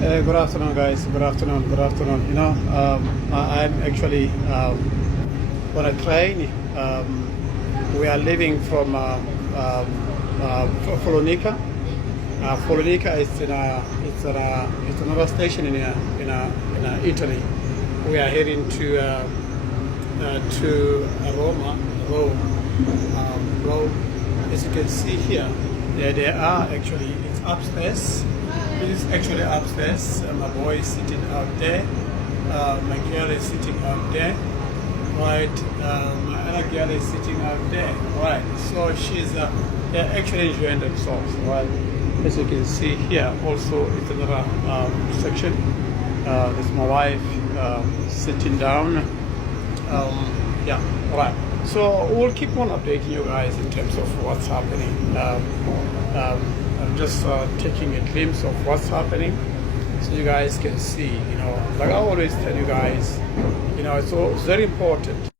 Good afternoon, guys. Good afternoon. Good afternoon. I'm actually on a train. We are leaving from Follonica. Follonica is it's another station in Italy. We are heading to Rome. As you can see here, they are actually, it's upstairs. It is actually upstairs. My boy is sitting out there. My girl is sitting out there. Right. My other girl is sitting out there. Right. So they're actually enjoying themselves. Right. As you can see here, also it's another section. There's my wife sitting down. Yeah. Right. So we'll keep on updating you guys in terms of what's happening. I'm just taking a glimpse of what's happening so you guys can see, like I always tell you guys, it's very important